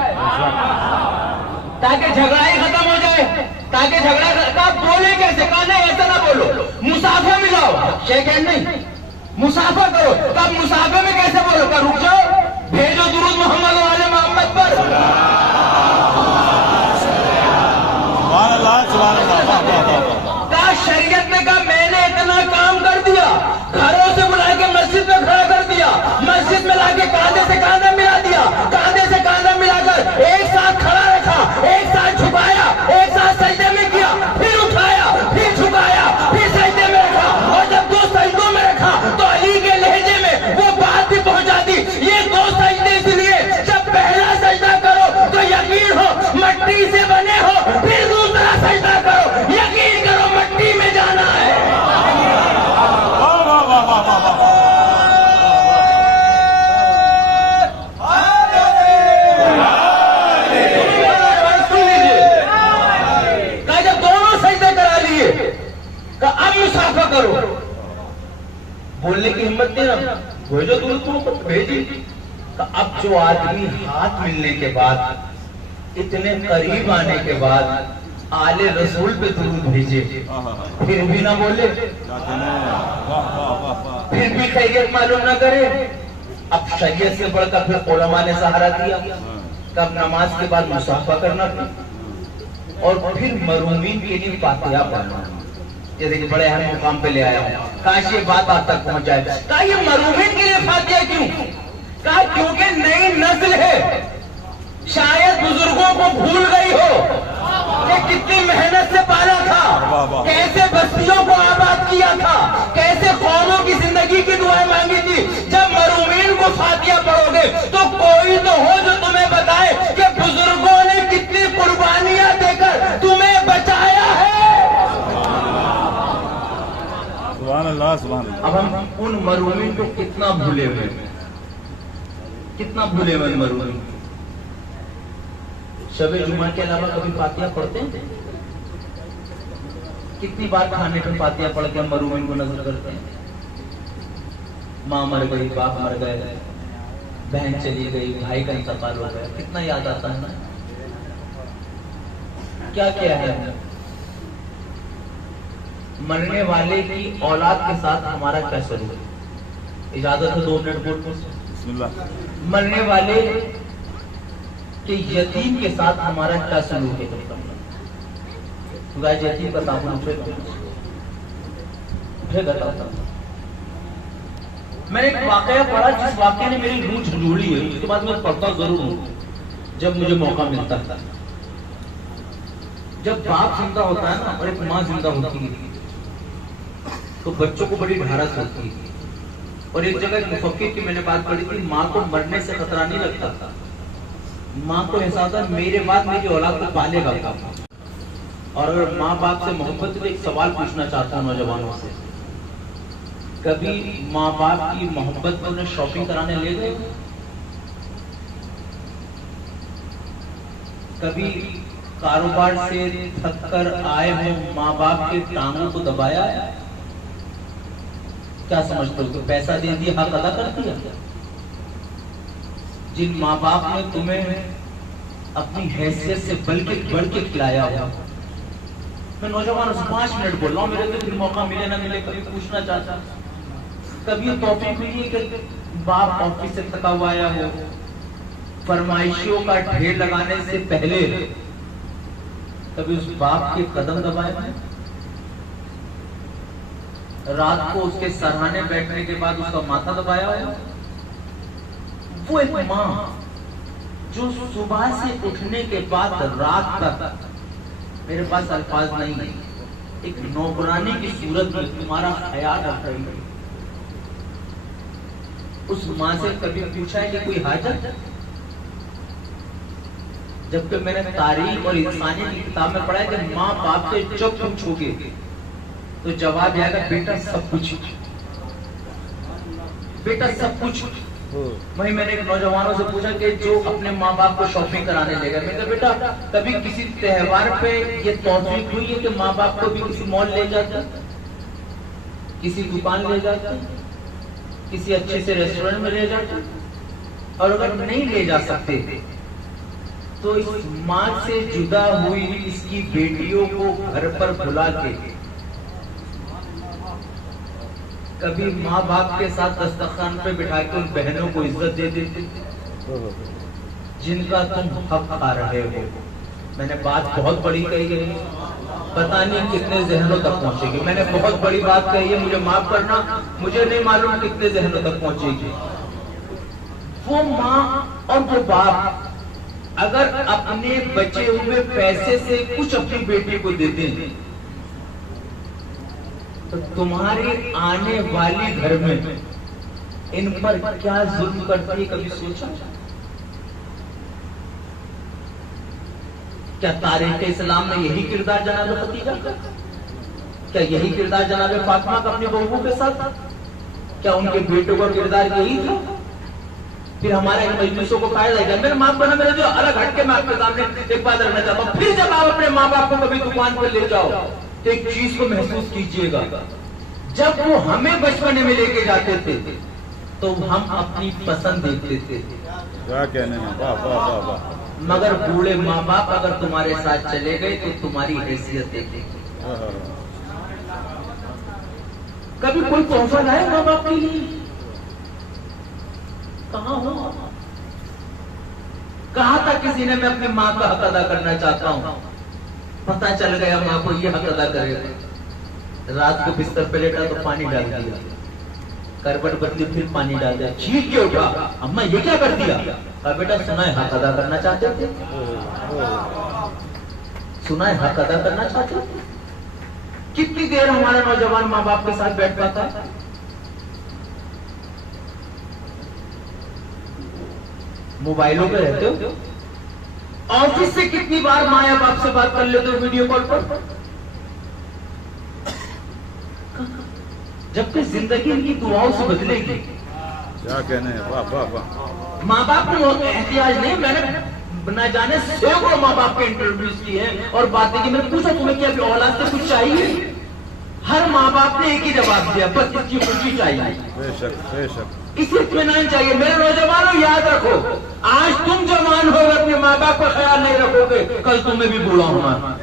تاکہ جھگڑا ہی ختم ہو جائے، تاکہ جھگڑا کا بولے کیسے؟ کہا نہیں ایسا نہ بولو، مسافہ ملاؤ، شیخین نہیں، مسافہ کرو۔ کہا مسافہ میں کیسے بولو؟ کہا رک جاؤ، بھیجو درود محمد والے محمد پر۔ کہا شریعت نے کہا میں نے اتنا کام کر دیا، گھروں سے بلا کے مسجد میں کھڑا کر دیا، مسجد میں لا کے کاندھے سے کاندھا ملا دیا، کاندھے سے کاندھا ملا کر ایک ساتھ کھڑا رکھا، ایک ساتھ جھکایا، ایک ساتھ سجدے میں کیا، پھر اٹھایا، پھر جھکایا، پھر سجدے میں رکھا، اور جب دو سجدوں میں رکھا تو علی کے لہجے میں وہ بات بھی پہنچا دی، یہ دو سجدے اس لیے جب پہلا سجدہ کرو تو یقین ہو مٹی سے بنے ہو، پھر دوسرا سجدہ کرو یقین کرو مٹی میں جانا ہے۔ اب مسافہ کرو، بولنے کی ہمت نہیں رہا، بھیجو درود تو بھیجی۔ اب جو آدمی ہاتھ ملنے کے بعد، اتنے قریب آنے کے بعد آل رسول پہ درود بھیجے، پھر بھی نہ بولے، پھر بھی خیریت معلوم نہ کرے، اب شریعت سے بڑھ کر پھر علماء نے سہارا دیا، کب نماز کے بعد مسافہ کرنا تھا، اور پھر مرومین کے لیے فاتحہ پڑھنا، جیسے کہ بڑے اہم مقام پہ لے آیا ہوں، کاش یہ بات آپ تک پہنچ جائے۔ کہا یہ مرومین کے لیے فاتحہ کیوں؟ کہا کیونکہ نئی نسل ہے، شاید بزرگوں کو بھول گئی ہو کہ کتنی محنت سے پالا تھا، کیسے بستیوں کو آباد کیا تھا، کیسے قوموں کی زندگی کی دعائیں مانگی تھی۔ جب مرومین کو فاتحہ پڑھو گے تو کوئی تو ہو جو تمہیں بتائے کہ بزرگوں نے کتنی قربانیاں دے کر تمہیں بچایا ہے۔ سبحان اللہ سبحان اللہ۔ اب ہم ان مرومین کو کتنا بھولے ہوئے، کتنا بھولے ہوئے مرومین۔ شب جمعہ کے علاوہ کبھی فاتحہ پڑھتے ہیں؟ کتنی بار کھانے پہ فاتحہ پڑھ کے ہم مرومین کو نظر کرتے ہیں؟ ماں مر گئی، باپ مر گئے، بہن چلی گئی، بھائی کا انتقال ہو گیا، کتنا یاد آتا ہے نا؟ کیا کیا ہے؟ مرنے والے کی اولاد کے ساتھ ہمارا کیا سلوک ہے؟ اجازت ہے 2 منٹ بول کر؟ بسم اللہ۔ مرنے والے کہ یتیم کے ساتھ ہمارا کیا سلوک ہے؟ یتیم کا تعاون میں نے ایک واقعہ پڑھا جس واقعے نے میری روح جھنجھوڑی ہے، اس کے بعد میں پڑھتا ضرور ہوں جب مجھے موقع ملتا تھا۔ جب باپ زندہ ہوتا ہے نا اور ایک ماں زندہ ہوتی ہے تو بچوں کو بڑی ڈھارس ہوتی ہے، اور ایک جگہ ایک مفکر کی میں نے بات پڑھی تھی، ماں کو مرنے سے خطرہ نہیں لگتا تھا، ماں کو احساس ہے میرے بعد میری اولاد کو پالے گا۔ اور اگر ماں باپ سے محبت تو ایک سوال پوچھنا چاہتا ہوں نوجوانوں سے، کبھی ماں باپ کی محبت میں انہیں شاپنگ کرانے لے گئے؟ کبھی کاروبار سے تھک کر آئے ہوں ماں باپ کے ٹانگوں کو دبایا؟ کیا سمجھتے ہو کہ پیسہ دے دیا حق ادا کر دیا؟ جن ماں باپ نے تمہیں اپنی حیثیت سے بلکہ بڑھ کے کھلایا ہوا، میں نوجوانوں سے 5 منٹ بول رہا ہوں، میرے تو پھر موقع ملے نہ ملے کبھی پوچھنا چاہتا، کبھی توفیق ملی کہ باپ آفس سے تھکا ہوا آیا ہو، فرمائشوں کا ڈھیر لگانے سے پہلے کبھی اس باپ کے قدم دبائے ہیں؟ رات کو اس کے سرہانے بیٹھنے کے بعد اس کا ماتھا دبایا ہوا؟ وہ ایک ماں جو صبح سے اٹھنے کے بعد رات تک، میرے پاس الفاظ نہیں ہے، ایک نوکرانی کی صورت میں تمہارا خیال رکھ رہی ہے، اس ماں سے کبھی پوچھا ہے کہ کوئی حاجت؟ جبکہ میں نے تاریخ اور انسانیت کی کتاب میں پڑھا ہے کہ ماں باپ سے جب پوچھو گے تو جواب آئے گا بیٹا سب کچھ، بیٹا سب کچھ۔ وہیں میں نے ایک نوجوانوں سے پوچھا کہ جو اپنے ماں باپ کو شاپنگ کرانے لے گئے، میں نے کہا بیٹا کبھی کسی تہوار پہ یہ توفیق ہوئی ہے کہ ماں باپ کو بھی کسی مال لے جاتا، کسی دکان لے جاتا، کسی اچھے سے ریسٹورنٹ میں لے جاتا؟ اور اگر نہیں لے جا سکتے تو اس ماں سے جدا ہوئی اس کی بیٹیوں کو گھر پر بلا کے کبھی ماں باپ کے ساتھ دسترخوان پہ بٹھا کے ان بہنوں کو عزت دے دیتے جن کا تم حق کھا رہے ہو؟ میں نے بات بہت بڑی کہی ہے، پتہ نہیں کتنے ذہنوں تک پہنچے گی۔ میں نے بہت بڑی بات کہی ہے، مجھے معاف کرنا، مجھے نہیں معلوم کتنے ذہنوں تک پہنچے گی۔ وہ ماں اور وہ باپ اگر اپنے بچے ہوئے پیسے سے کچھ اپنی بیٹی کو دیتے ہیں تو تمہاری آنے والی گھر میں ان پر کیا ظلم کرتی ہے، کبھی سوچا؟ کیا تاریخ اسلام میں یہی کردار جناب خدیجہ کا؟ کیا یہی کردار جناب فاطمہ کا اپنی بہوؤں کے ساتھ؟ کیا ان کے بیٹوں کا کردار یہی تھا؟ پھر ہمارے ان مجلسوں کو فائدہ ہے میرے ماں بنا میرے جو الگ ہٹ کے میں آپ کے سامنے ایک بات رکھنا چاہتا ہوں، پھر جب آپ اپنے ماں باپ کو کبھی دکان پہ لے جاؤ تو ایک چیز کو محسوس کیجئے گا، جب وہ ہمیں بچپنے میں لے کے جاتے تھے تو ہم اپنی پسند دیکھتے تھے، کیا کہنے ہیں، واہ واہ واہ واہ، مگر بوڑھے ماں باپ اگر تمہارے ساتھ چلے گئے تو تمہاری حیثیت دیکھیں گے۔ کبھی کوئی تحفہ لائے ماں باپ کے لیے؟ کہاں ہو؟ کہا تھا کسی نے میں اپنی ماں کا حق ادا کرنا چاہتا ہوں، پتہ چل گیا ماں کو یہ حق ادا کرے گا، رات کو بستر پہ لیٹا تو پانی ڈال دیا، کروٹ بدلی پھر پانی ڈال دیا، چیخ کے اٹھا اماں یہ کیا کر دیا؟ کہا بیٹا سنا ہے حق ادا کرنا چاہتے تھے، سنا ہے حق ادا کرنا چاہتے تھے۔ کتنی دیر ہمارا نوجوان ماں باپ کے ساتھ بیٹھ پاتا ہے؟ موبائلوں پہ رہتے ہو، آفس سے کتنی بار ماں یا باپ سے بات کر لیتے ہو ویڈیو کال پر، جبکہ زندگی ان کی دعاؤں سے بدلے گی۔ کیا کہنے ہیں، واہ واہ واہ۔ ماں باپ کو احتیاج نہیں، میں نے نہ جانے سینکڑوں ماں باپ کے انٹرویوز کیے ہیں اور باتیں کی، میں نے پوچھا تمہیں کیا ابھی اولاد سے کچھ چاہیے؟ ہر ماں باپ نے ایک ہی جواب دیا، بس اس کی خوشی چاہیے، بے شک بے شک، اس اطمینان چاہیے۔ میرے نوجوانوں یاد رکھو، آج تم جوان ہو گے اپنے ماں باپ کا خیال نہیں رکھو گے، کل تمہیں بھی بوڑھا ہونا،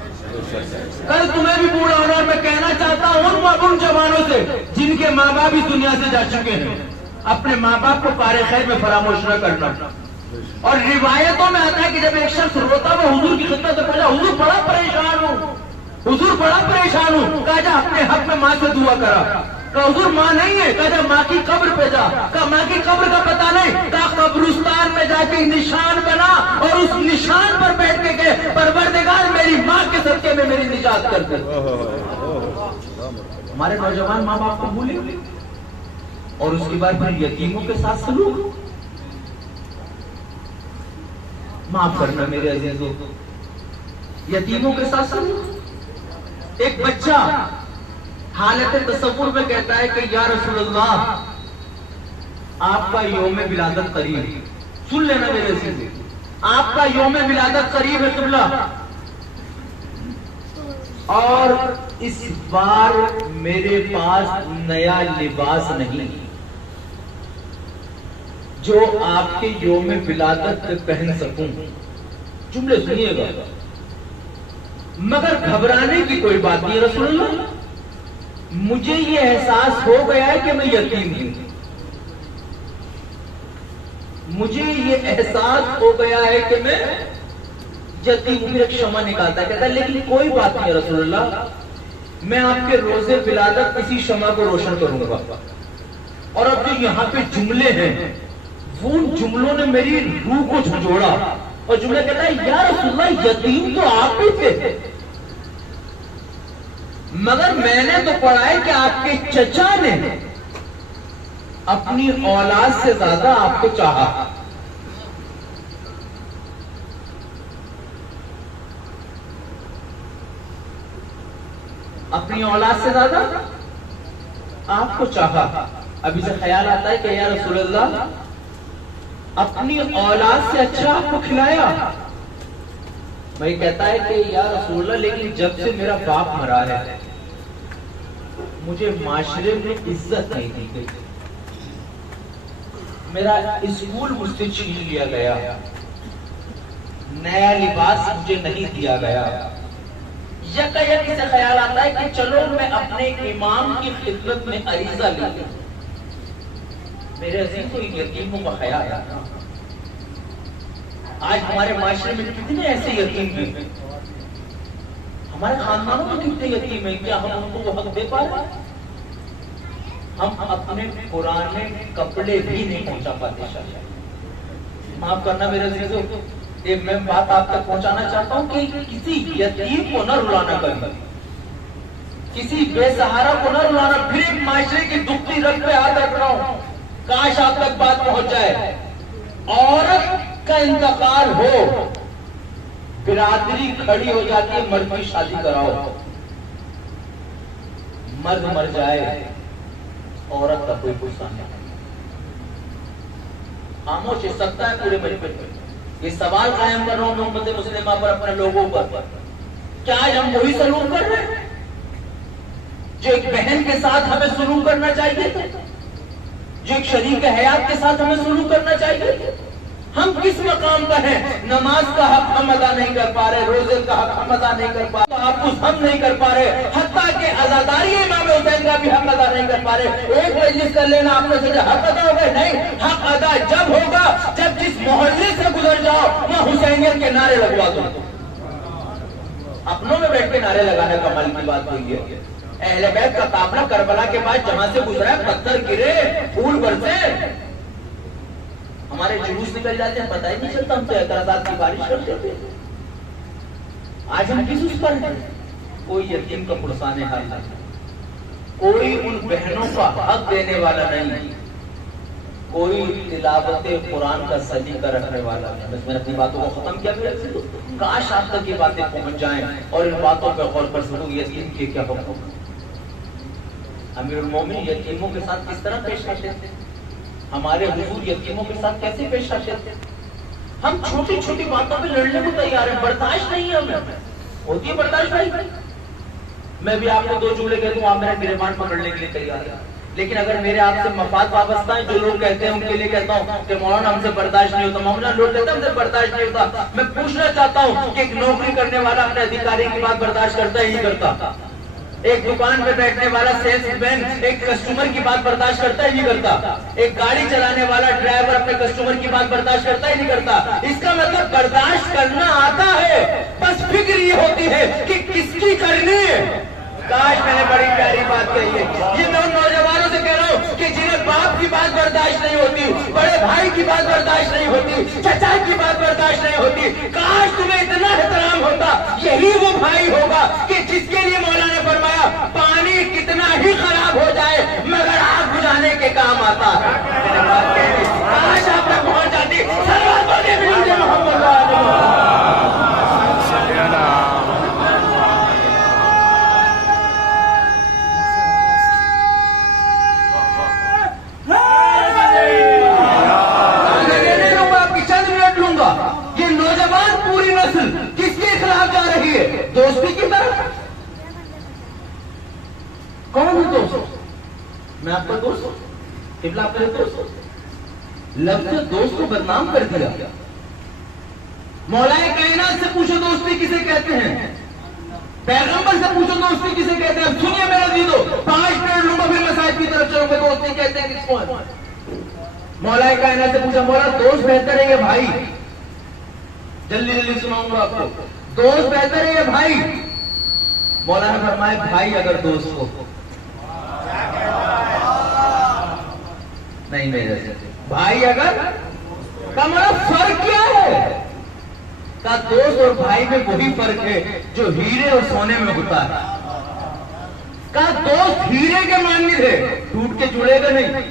کل تمہیں بھی بوڑھا ہونا۔ اور میں کہنا چاہتا ہوں ان جوانوں سے جن کے ماں باپ اس دنیا سے جا چکے ہیں، اپنے ماں باپ کو کار خیر میں فراموش نہ کرنا۔ اور روایتوں میں آتا ہے کہ جب ایک شخص روتا وہ حضور کی خدمت سے پہنچا، حضور بڑا پریشان ہوں، حضور بڑا پریشان ہوں۔ کہا جا اپنے حق میں ماں سے دعا کرا، کہا حضور ماں نہیں ہے، کہا جا ماں کی قبر پہ جا، کہا ماں کی قبر کا پتہ نہیں، کہا قبرستان میں جا کے نشان بنا اور اس نشان پر بیٹھ کے کہ پروردگار میری ماں کے صدقے میں میری نجات کر دے۔ ہمارے نوجوان ماں باپ کو بھولے اور اس کے بعد پھر یتیموں کے ساتھ سلوک۔ معاف کرنا میرے عزیزوں، یتیموں کے ساتھ سلوک۔ ایک بچہ حالت تصور میں کہتا ہے کہ یا رسول اللہ آپ کا یوم ولادت قریب، سن لینا میرے عزیزوں، آپ کا یوم ولادت قریب ہے قبلہ، اور اس بار میرے پاس نیا لباس نہیں جو آپ کے یوم ولادت پہ پہن سکوں۔ جملے سنیے گا، مگر گھبرانے کی کوئی بات نہیں رسول اللہ، مجھے یہ احساس ہو گیا ہے کہ میں یتیم ہوں، مجھے یہ احساس ہو گیا ہے کہ میں یتیم ہوں۔ ایک شمع نکالتا ہے، کہتا ہے لیکن کوئی بات نہیں رسول اللہ، میں آپ کے روزے ولادت کسی شمع کو روشن کروں گا۔ اور اب جو یہاں پہ جملے ہیں وہ جملوں نے میری روح کو جھنجھوڑا، اور جملہ کہتا ہے یا رسول اللہ یتیم تو آپ ہی تھے، مگر میں نے تو پڑھا ہے کہ آپ کے چچا نے اپنی اولاد سے زیادہ آپ کو چاہا. اپنی اولاد سے زیادہ آپ کو چاہا. ابھی سے خیال آتا ہے کہ یا رسول اللہ اپنی اولاد سے اچھا آپ کو کھلایا. میں کہتا ہے کہ یا رسول اللہ لیکن جب سے میرا باپ مرا ہے مجھے معاشرے میں عزت نہیں دی گئی, میرا اسکول مجھ سے چھین لیا گیا, نیا لباس مجھے نہیں دیا گیا. یکا سے خیال آتا ہے کہ چلو میں اپنے امام کی خدمت میں عریضہ لے لوں. میرے عزیز کو یتیموں کا خیال آتا. آج ہمارے معاشرے میں کتنے ایسے یتیم ہیں, ہمارے خاندانوں میں کتنے یتیم ہیں, کیا ہم ان کو وہ حق دے پا رہے ہیں؟ ہم اپنے پرانے کپڑے بھی نہیں پہنچا پاتے. معاف کرنا میرے عزیزوں, میں بات آپ تک پہنچانا چاہتا ہوں کہ کسی یتیم کو نہ رلانا کرنا, کسی بے سہارا کو نہ رلانا. پھر ایک معاشرے کی دکھتی رگ پہ ہاتھ رکھ رہا ہوں, کاش آپ تک بات پہنچ جائے. عورت کا انتقال ہو, برادری کھڑی ہو جاتی ہے مرد کی شادی کراؤ. مرد مر جائے عورت کا کوئی غصہ نہیں, خاموش ہو سکتا ہے پورے مجمع میں. یہ سوال قائم کر رہا ہوں میں امت مسلمہ پر, اپنے لوگوں پر, کیا آج ہم وہی سلوک کر رہے ہیں جو ایک بہن کے ساتھ ہمیں سلوک کرنا چاہیے تھا, جو ایک شریک حیات کے ساتھ ہمیں سلوک کرنا چاہیے تھا؟ ہم کس مقام پر ہیں؟ نماز کا حق ہم ادا نہیں کر پا رہے, روزے کا حق ہم ادا نہیں کر پا رہے, تحفظ ہم نہیں کر پا رہے, حتیٰ کہ عزاداری امام حسین کا بھی حق ادا نہیں کر پا رہے. ایک مجلس کر لینا آپ نے سوچا حق ادا ہو گئے, نہیں, حق ادا جب ہوگا جب جس محلے سے گزر جاؤ وہاں حسینیت کے نعرے لگوا دو. اپنوں میں بیٹھ کے نعرے لگانے کا کمال کی بات ہوئی ہے. اہل بیت کا قافلہ کربلا کے بعد جہاں سے گزرا, پتھر گرے, پھول برسے, ہمارے جلوس نکل جاتے ہیں, پتہ ہی نہیں چلتا, ہم تو اعتراضات کی بارش کرتے تھے. آج ہم کس اس پر ہیں؟ کوئی یتیم کا پرسان حال نہیں, کوئی ان بہنوں کا حق دینے والا نہیں, کوئی تلاوت قرآن کا سلیقہ رکھنے والا نہیں. بس میں نے اپنی باتوں کو ختم کیا. کاش آپ تک یہ باتیں پہنچ جائیں اور ان باتوں پہ غور کر سکوں یتیم کے کیا حکم. امیر المومنین یتیموں کے ساتھ کس طرح پیش آتے تھے, ہمارے حضور یتیموں کے ساتھ کیسے پیش آتے تھے. ہم چھوٹی چھوٹی باتوں پہ لڑنے کو تیار ہیں, برداشت نہیں ہے ہمیں. ہوتی ہے برداشت بھائی, میں بھی آپ کو دو جملے کہہ دوں, آپ میرا گریبان پکڑنے کے لیے تیار ہے, لیکن اگر میرے آپ سے مفاد وابستہ ہیں, جو لوگ کہتے ہیں ان کے لیے کہتا ہوں کہ مولانا ہم سے برداشت نہیں ہوتا, مولانا لوگ کہتے ہیں ہم سے برداشت نہیں ہوتا. میں پوچھنا چاہتا ہوں کہ ایک نوکری کرنے والا اپنے ادھیکاری کی بات برداشت کرتا ہی نہیں کرتا, ایک دکان پہ بیٹھنے والا سیلس مین ایک کسٹمر کی بات برداشت کرتا ہی نہیں کرتا, ایک گاڑی چلانے والا ڈرائیور اپنے کسٹمر کی بات برداشت کرتا ہی نہیں کرتا. اس کا مطلب برداشت کرنا آتا ہے, بس فکر یہ ہوتی ہے کہ کس کی کرنی ہے. کاش میں نے بڑی پیاری بات کہی ہے. یہ میں ان نوجوانوں سے کہہ رہا ہوں کہ جنہیں باپ کی بات برداشت نہیں ہوتی, بڑے بھائی کی بات برداشت نہیں ہوتی, چچا کی بات برداشت نہیں ہوتی, کاش تمہیں اتنا احترام ہوتا. یہی وہ بھائی ہوگا کہ جس کے لیے مولانا نے فرمایا پانی کتنا ہی خراب ہو جائے مگر آگ بجھانے کے کام آتا ہے. کاش آپ تک پہنچ جاتی. یہ نوجوان پوری نسل کس کے خلاف جا رہی ہے؟ دوستی کی طرف. کون ہے دوست؟ میں آپ کا دوست ہوں, قبلہ آپ کا دوست. لفظ دوست کو بدنام کر دیا. مولا کائنات سے پوچھو دوستی کسے کہتے ہیں, پیغمبر سے پوچھو دوستی کسے کہتے ہیں. اب سنیے میرا دیدو, 5 منٹ لوں گا پھر میں صاحب کی طرف چلوں گا. دوستی کہتے ہیں کس کو ہے؟ مولا کائنات سے پوچھا, مولا دوست بہتر ہے یہ بھائی؟ جلدی جلدی سناؤں گا آپ کو. دوست بہتر ہے یہ بھائی؟ مولا نے فرمایا بھائی اگر دوست ہو نہیں میرے بھائی اگر کا مطلب فرق کیا ہے؟ کا دوست اور بھائی میں وہی فرق ہے جو ہیرے اور سونے میں ہوتا ہے. کا دوست ہیرے کے مانند ہے, ٹوٹ کے جڑے گا نہیں.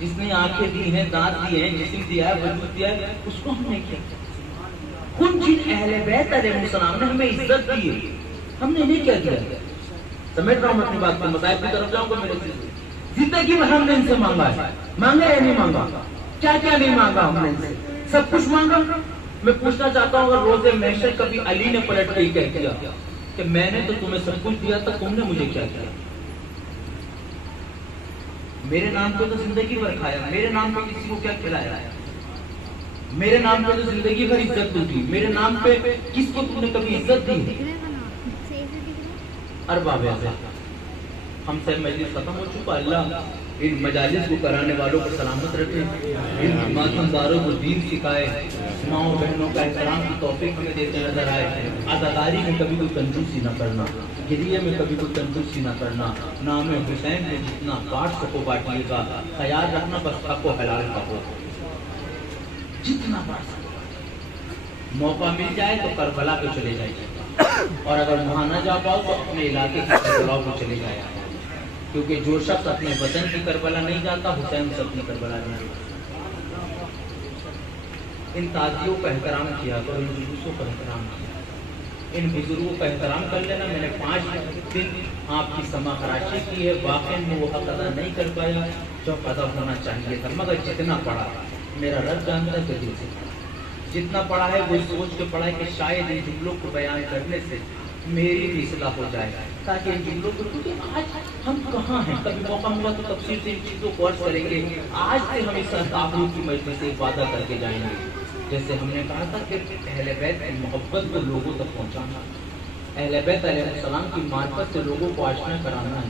جس نے آنکھیں دی ہیں، دانت دیے ہیں، جسم دیا ہے، وجود دیا ہے، اس کو ہم نے کیا؟ خود جن اہل بیت علیہ السلام نے ہمیں عزت دی ہے، ہم نے انہیں کیا دیا؟ سمجھ رہا ہوں اپنی بات کو، مذاہب کی طرف جاؤں گا میرے سے. زندگی میں ہم نے ان سے مانگا ہے، مانگا یا نہیں مانگا؟ کیا کیا نہیں مانگا ہم نے ان سے؟ سب کچھ مانگا. میں پوچھنا چاہتا ہوں، اگر روز محشر کبھی علی نے پلٹ کے کہہ دیا کہ میں نے تو تمہیں سب کچھ دیا تھا، تم نے مجھے کیا کیا؟ میرے نام پہ تو زندگی بھر کھایا، میرے نام پہ کسی کو کیا کھلایا ہے؟ میرے نام پہ تو زندگی بھر عزت دی، میرے نام پہ کس کو تم نے کبھی عزت دی؟ ارباب عزت. ہم سے مجلس ختم ہو چکا. اللہ ان مجالس کو کرانے والوں کو سلامت رکھے، ان ماتمداروں کو دین سکھائے، ماؤں بہنوں کا احترام کی توفیق ہمیں دیتے نظر آئے. عزاداری میں کبھی کوئی کنجوسی نہ کرنا، گریے میں کبھی کوئی کنجوسی نہ کرنا. نام حسین میں جتنا بانٹ سکو بانٹیے گا، خیال رکھنا بس حق و حلال کا ہو، جتنا بانٹ سکو. موقع مل جائے تو کربلا پہ چلے جائیے، اور اگر وہاں نہ جا پاؤ تو اپنے علاقے کی کربلا کو چلے جائے، کیونکہ جو شخص اپنے وطن کی کربلا نہیں جاتا، حسین سے اپنی کربلا نہیں جاتا. ان تازیوں کا احترام کیا کرو، ان جلوسوں کا احترام کیا، ان بزرگوں کا احترام کر لینا. میں نے 5 دن آپ کی سما خراشی کی ہے، واقعی میں وہ حق ادا نہیں کر پایا جو ادا ہونا چاہیے تھا، مگر جتنا پڑھا میرا رب جانتا ہے کہ دل سے جتنا پڑھا ہے وہ سوچ کے پڑھا ہے کہ شاید ان جملوں کو بیان کرنے سے میری بھی اصلاح ہو جائے، تاکہ ان جملوں کو، کیونکہ آج ہم کہاں ہیں، کبھی موقع ملا تو تفصیل سے ان چیزوں کو عرض کریں گے. آج سے ہم اس تعبیر کی مجلس سے وعدہ کر کے جائیں گے، جیسے ہم نے کہا تھا کہ اہل بیت کی محبت کو لوگوں تک پہنچانا، اہل بیت علیہ السلام کی معرفت سے لوگوں کو آشنا کرانا ہے،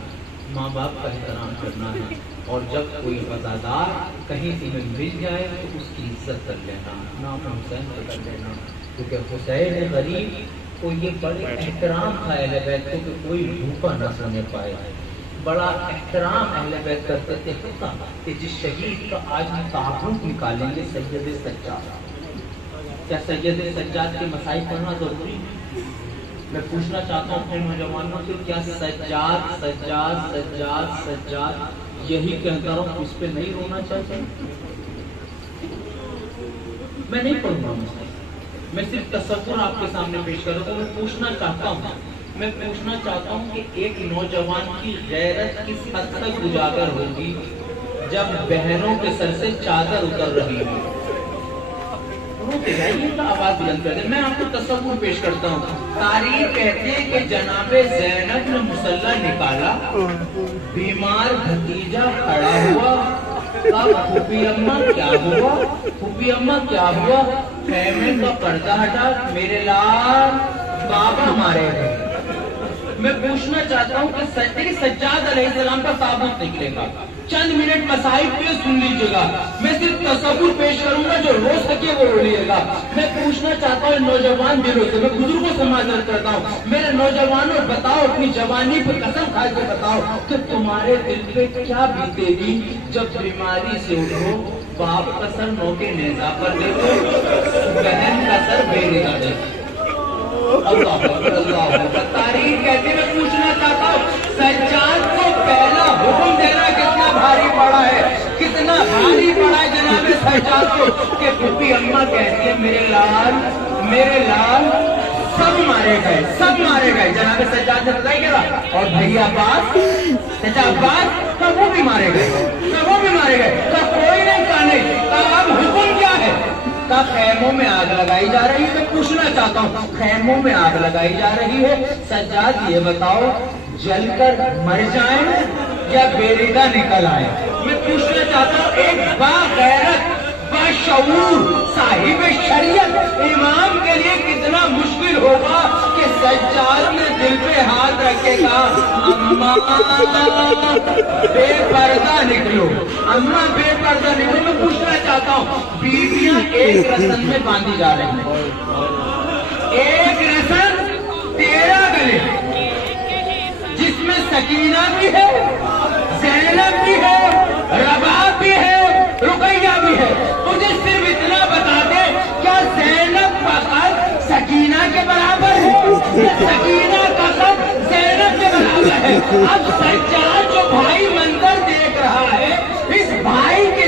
ماں باپ کا احترام کرنا ہے، اور جب کوئی وفادار کہیں تمہیں مل جائے تو اس کی عزت کر لینا، نام حسین کا کر لینا، کیونکہ حسین غریب کو یہ بڑے احترام تھا اہل بیت کو کہ کوئی بھوکا نہ سونے پائے. بڑا احترام اہل بیت کرتے تھے کہ جس شہید کا آج ہم تعارف نکالیں گے، سید سجاد. کیا سید سجاد کے مسائل پڑھنا ضروری ہے؟ میں پوچھنا چاہتا ہوں اپنے نوجوانوں سے، کیا سجاد سجاد سجاد سجاد یہی کہتا ہوں، اس پہ نہیں رونا چاہتا؟ میں نہیں پڑھوں گا مسائل، میں صرف تصور آپ کے سامنے پیش کر رہا ہوں. میں پوچھنا چاہتا ہوں کہ ایک نوجوان کی غیرت کس حد تک اجاگر ہوگی جب بہنوں کے سر سے چادر اتر رہی ہو؟ آواز بلند کر دیں. میں آپ کو تصور پیش کرتا ہوں. تاریخ کہتے ہیں کہ جناب زینب نے مسلح نکالا، بیمار بھتیجا کھڑا ہوا. اب پھوپھی اماں کیا ہوا؟ پھوپھی اماں کیا ہوا؟ خیمے کا پردہ ہٹا، میرے لال بابا مارے گئے. میں پوچھنا چاہتا ہوں کہ سجاد علیہ السلام کا ثابت نکلے گا. چند منٹ مسائل پہ سن لیجیے گا، میں صرف تصور پیش کروں گا، جو رو سکے وہ رو لیے گا. میں پوچھنا چاہتا ہوں نوجوان دلوں سے، میں بزرگوں سے معذرت کرتا ہوں، میرے نوجوانوں بتاؤ، اپنی جوانی پہ قسم کھا کے بتاؤ کہ تمہارے دل پہ کیا بیتے گی جب بیماری سے اٹھو، باپ کا سر نوکے نیزا پر دیکھو، بہن کا سر بے نگاہ دیکھو. اللہ اللہ. تاریخ کہتے میں پوچھنا چاہتا ہوں، سجاد کو پہلا حکم دینا کتنا بھاری پڑا ہے، کتنا بھاری پڑا ہے جناب سجاد کو کہ پھوپھی اماں کہتی ہے میرے لال سب مارے گئے، سب مارے گئے. جناب سجاد نے بتائی گا، اور بھائی عباس، چچا عباس تو وہ بھی مارے گئے، تو وہ بھی مارے گئے. تو کوئی نہیں کہنے کا اب حکم کیا ہے؟ خیموں میں آگ لگائی جا رہی ہے. تو پوچھنا چاہتا ہوں، خیموں میں آگ لگائی جا رہی ہے، سجاد یہ بتاؤ جل کر مر جائیں یا بیریدہ نکل آئے؟ میں پوچھنا چاہتا ہوں، ایک باغیرت باشعور صاحب شریعت امام کے لیے کتنا مشکل ہوگا کہ سجاد نے دل پہ ہاتھ رکھے گا، اماں بے پردہ نکلو، اماں بے پردہ نکلو. میں پوچھنا چاہتا ہوں، بیویاں ایک رسم میں باندھی جا رہی ہیں، ایک رسم 13 گلے، جس میں سکینہ بھی ہے، زینب بھی ہے، رباب بھی ہے، رقیہ بھی ہے. مجھے صرف اتنا بتا دے، کیا زینب کا قد سکینہ کے برابر ہے یا سکینہ کا قد زینب کے برابر ہے؟ اب سجاد جو بھائی منظر دیکھ رہا ہے، اس بھائی کے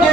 2